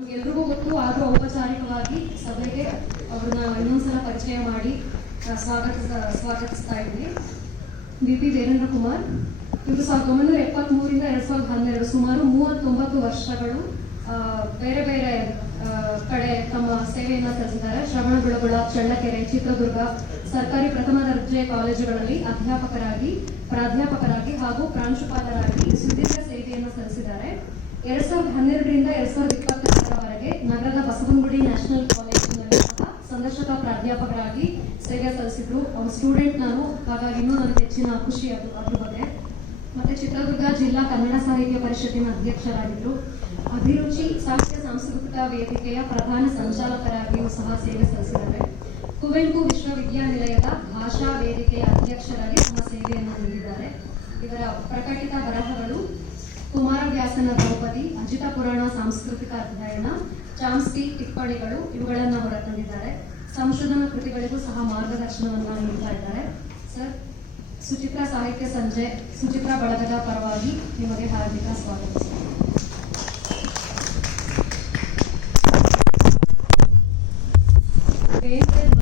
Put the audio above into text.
ಎಲ್ರಿಗೂ ಗೊತ್ತು, ಆದರೂ ಔಪಚಾರಿಕವಾಗಿ ಸಭೆಗೆ ಅವ್ರನ್ನ ಇನ್ನೊಂದ್ಸಲ ಪರಿಚಯ ಮಾಡಿ ಸ್ವಾಗತಿಸ್ತಾ ಇದ್ವಿ. ಬಿ.ಪಿ. ವೀರೇಂದ್ರ ಕುಮಾರ್ ಇವರು 1973 ರಿಂದ 2012 ಸುಮಾರು 39 ವರ್ಷಗಳು ಬೇರೆ ಬೇರೆ ಕಡೆ ತಮ್ಮ ಸೇವೆಯನ್ನು ಸಲ್ಲಿಸಿದ್ದಾರೆ. ಶ್ರವಣಬೆಳಗೊಳ, ಚಳ್ಳಕೆರೆ, ಚಿತ್ರದುರ್ಗ ಸರ್ಕಾರಿ ಪ್ರಥಮ ದರ್ಜೆ ಕಾಲೇಜುಗಳಲ್ಲಿ ಅಧ್ಯಾಪಕರಾಗಿ, ಪ್ರಾಧ್ಯಾಪಕರಾಗಿ ಹಾಗೂ ಪ್ರಾಂಶುಪಾಲರಾಗಿ ಸುದೀರ್ಘ ಸೇವೆಯನ್ನು ಸಲ್ಲಿಸಿದ್ದಾರೆ. 2012 ರಿಂದ 2022ರವರೆಗೆ ನಗರದ ಬಸವನಗುಡಿ ನ್ಯಾಷನಲ್ ಕಾಲೇಜಿನಲ್ಲಿ ಸಹ ಸಂದರ್ಶಕ ಪ್ರಾಧ್ಯಾಪಕರಾಗಿ ಸೇವೆ ಸಲ್ಲಿಸಿದ್ರು. ಅವ್ರ ಸ್ಟೂಡೆಂಟ್ ನಾನು, ಹಾಗಾಗಿ ಇನ್ನೂ ನನಗೆ ಹೆಚ್ಚಿನ ಖುಷಿ ಅದ್ರ ಬಗ್ಗೆ. ಮತ್ತೆ ಚಿತ್ರದುರ್ಗ ಜಿಲ್ಲಾ ಕನ್ನಡ ಸಾಹಿತ್ಯ ಪರಿಷತ್ತಿನ ಅಧ್ಯಕ್ಷರಾಗಿದ್ದರು. ಅಭಿರುಚಿ ಸಾಹಿತ್ಯ ಸಾಂಸ್ಕೃತಿಕ ವೇದಿಕೆಯ ಪ್ರಧಾನ ಸಂಚಾಲಕರಾಗಿಯೂ ಸಹ ಸೇವೆ ಸಲ್ಲಿಸಿದ್ದಾರೆ. ಕುವೆಂಪು ವಿಶ್ವವಿದ್ಯಾನಿಲಯದ ಭಾಷಾ ವೇದಿಕೆಯ ಅಧ್ಯಕ್ಷರಾಗಿ ತಮ್ಮ ಸೇವೆಯನ್ನು ನೀಡಿದ್ದಾರೆ. ಇವರ ಪ್ರಕಟಿತ ಬರಹಗಳು ಕುಮಾರವ್ಯಾಸನ ದ್ರೌಪದಿ, ಅಜಿತ ಪುರಾಣ ಸಾಂಸ್ಕೃತಿಕ ಅಧ್ಯಯನ, ಚಾಮ್ಸ್ಕಿ ಟಿಪ್ಪಣಿಗಳು ಇವುಗಳನ್ನು ಹೊರತಂದಿದ್ದಾರೆ. ಸಂಶೋಧನಾ ಕೃತಿಗಳಿಗೂ ಸಹ ಮಾರ್ಗದರ್ಶನವನ್ನು ನೀಡ್ತಾ ಇದ್ದಾರೆ. ಸರ್, ಸುಚಿತ್ರಾ ಸಾಹಿತ್ಯ ಸಂಜೆ, ಸುಚಿತ್ರಾ ಬಳಗದ ಪರವಾಗಿ ನಿಮಗೆ ಹಾರ್ದಿಕ ಸ್ವಾಗತ.